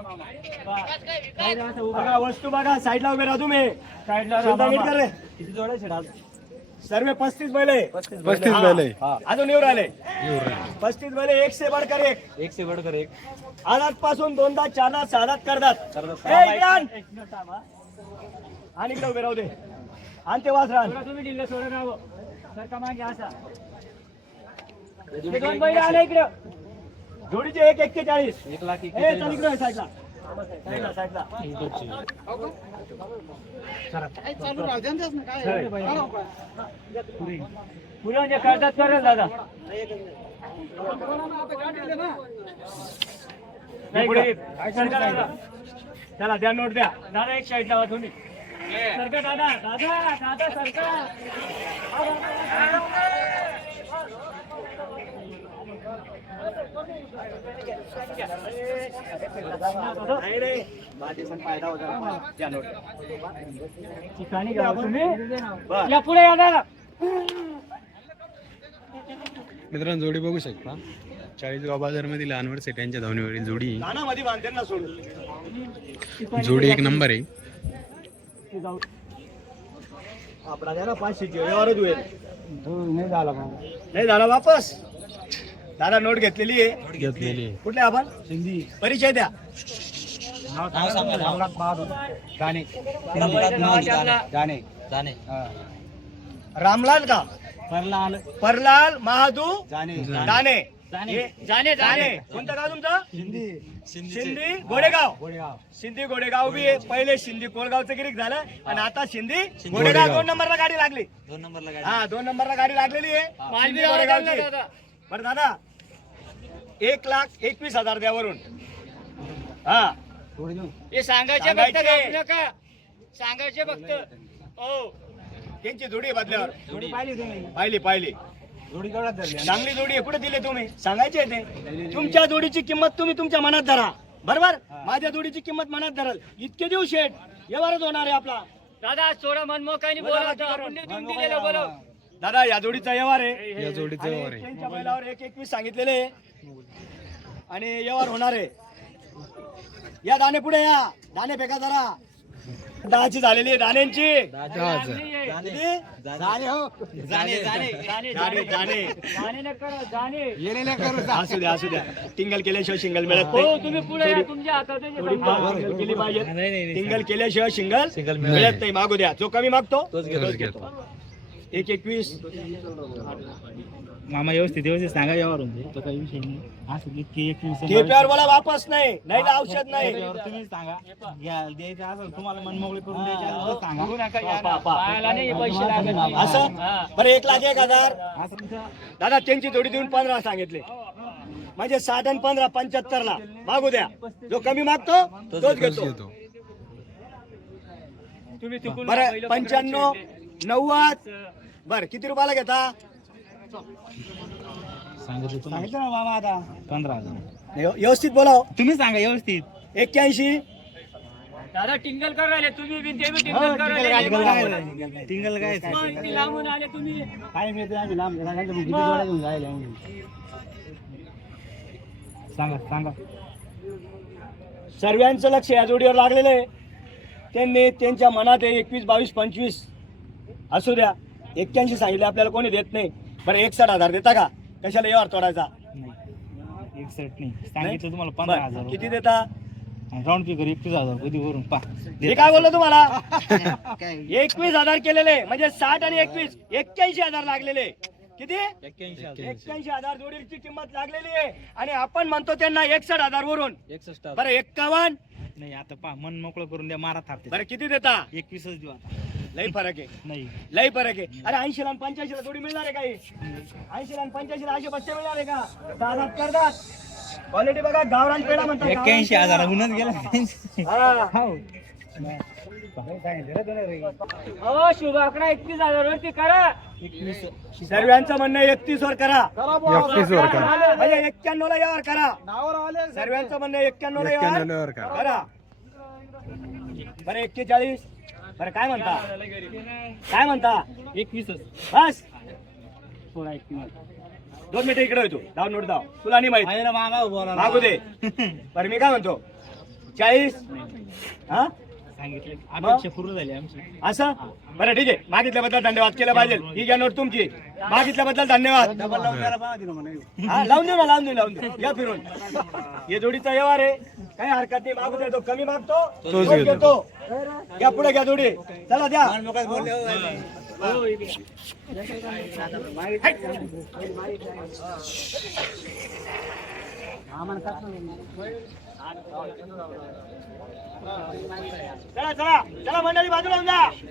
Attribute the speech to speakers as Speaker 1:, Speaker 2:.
Speaker 1: बघा वस्तू बघा, साईडला उभे राहा तुम्ही. साईडला कर रे. किती जोडे छेडा सर्व 35 बैल आहे.
Speaker 2: 35 बैल आहे.
Speaker 1: अजून येऊ राहिले 35 बैल. एक से बढ़कर एक आदात पासून दोनदा चारदा सहादात करतात. आणि इकडे उभे राहू दे. आणि ते वासरा तुम्ही दिले सोडून राहा सर का मागे असा दोन बैल आले इकडे. जोडीचे 141. 1,00,000 साईडला साईडला पुढे म्हणजे करतात करेल दादा. चला द्या नोट द्या दादा. एक साईड लावा तुम्ही. सरका दादा दादा दादा सरका. ठिकाणी घ्या तुम्ही. या पुढे या दादा.
Speaker 2: मित्रांनो जोडी बघू शकता. 40गाव बाजार मधील अनवर सेट यांच्या धावणीवरील जोडी. जोडी एक नंबर आहे.
Speaker 1: आपला द्या ना 500 व्यवहारच होईल. नाही झाला वापस. दादा नोट घेतलेली आहे. कुठले आपण सिंधी. परिचय द्या. रामलाल का परलाल महादू दाने. जाने कोणतं गाव तुमचं. सिंधी गोडेगाव. सिंधी गोडेगाव बी पहिले सिंधी कोळगावचं गिरीक झालं आणि आता सिंधी गोडेगाव 2 नंबरला गाडी लागली. 2 नंबरला गाडी लागलेली आहे. बरं दादा 1,21,000 द्या वरून. हा हे सांगायचे फक्त सांगायचे फक्त. हो त्यांची जोडी बदल्यावर पाहिली चांगली जोडी आहे. कुठे दिले तुम्ही सांगायचे ते. तुमच्या जोडीची किंमत तुम्ही तुमच्या मनात धरा. बरोबर. माझ्या जोडीची किंमत मनात धरल. इतके दिवस शेट व्यवहारच होणार आहे आपला. दादा थोडा मनमोकाने बोला. दादा या जोडीचा व्यवहार आहे.
Speaker 2: या जोडीचा व्यवहार आहे.
Speaker 1: त्यांच्या बैलावर 1,21 सांगितलेले आणि व्यवहार होणार आहे. या दाणे पुढे या. दाणे फेका जरा. 10ची झालेली आहे दाण्यांची. असू द्या. टिंगल केल्याशिवाय शिंगल मिळत नाही. टिंगल केल्याशिवाय शिंगल मिळत नाही. मागू द्या. जो कमी मागतो तोच घेतो. 1,21
Speaker 3: मामा व्यवस्थित सांगा यावर तो काही विषय नाही. असं की
Speaker 1: 21 बोला वापस नाही तर औषध नाही.
Speaker 3: तुम्ही सांगा द्यायचं असं तुम्हाला मनमोकळे करून द्यायचे सांगा.
Speaker 1: असं बरं 1,01,000 दादा त्यांची जोडी देऊन 15 सांगितले. म्हणजे 60 आणि 15 75 ला मागू द्या. जो कमी मागतो तोच घेतो. बरं 95 90 बरं किती रुपयाला घेता.
Speaker 3: सांगितलं ना मामा आता 15,000.
Speaker 1: व्यवस्थित बोलाव.
Speaker 3: तुम्ही सांगा व्यवस्थित.
Speaker 1: 81
Speaker 4: दादा टिंगल कर राहिले तुम्ही बी ते बी टिंगल कर राहिले.
Speaker 3: टिंगल काय
Speaker 4: लांबून आले तुम्ही.
Speaker 3: काय मिळते आम्ही लांब जोड्या घेऊन जायला. सांगा
Speaker 1: सर्वांचं लक्ष या जोडीवर लागलेलं आहे. त्यांनी त्यांच्या मनात 21 22 25 असू द्या. 81 सांगितले आपल्याला कोणी देत नाही. बरं 61,000 देता का. कशाला व्यवहार तोडायचा.
Speaker 3: नाही 61 नाही सांगितलं तुम्हाला 15,000.
Speaker 1: किती देता.
Speaker 3: राऊंड फिगर 21,000 कधी वरून पा.
Speaker 1: हे काय बोललो तुम्हाला. 21,000 केलेले म्हणजे 60 आणि 21 81,000 लागलेले. किती 81,000 जोडीची किंमत लागलेली आहे. आणि आपण म्हणतो त्यांना 61,000 वरून. बरं 51
Speaker 3: नाही आता पा मन मोकळं करून द्या. मारा थापते.
Speaker 1: बरं किती देता.
Speaker 3: 21च देऊ आता.
Speaker 1: लई फरक आहे.
Speaker 3: नाही
Speaker 1: लई फरक आहे. अरे 80 ला 85 ला जोडी मिळणार आहे काही. 80 ला 85 ला असे बच्चे मिळणार आहे का. दादात करतात. क्वालिटी बघा. गावरान पेढा म्हणतात.
Speaker 3: 81,000 होऊनच गेला.
Speaker 4: हो शुभ आकडा 21,000 वरती करा.
Speaker 1: सर्वांचं म्हणणं 31 वर करा.
Speaker 2: 31 वर करा.
Speaker 1: म्हणजे 91 ला यावर करा. सर्वांचं म्हणणं 91 ला यावर करा. बरं 41 बरं काय म्हणता.
Speaker 4: 21
Speaker 1: बस 2 मिनिटं इकडे होतो. धाव नोट धाव. तुला नाही माहिती
Speaker 3: मामा बोला
Speaker 1: मागू दे. बरं मी काय म्हणतो 40. हा
Speaker 3: सांगितलं अपेक्षा पूर्ण झाली आमची.
Speaker 1: असं बरं ठीक आहे. मागितल्याबद्दल धन्यवाद केलं पाहिजे. ही घ्या नोट तुमची. मागितल्याबद्दल धन्यवाद. हा लावून देऊ ना, लावून देऊ या फिरून. हे जोडीचा व्यवहार आहे, काही हरकत नाही. मागू देतो, कमी मागतो तोच घेतो. घ्या पुढे घ्या जोडी. चला द्या. चला चला चला मंडळी बाजूला होऊन जा.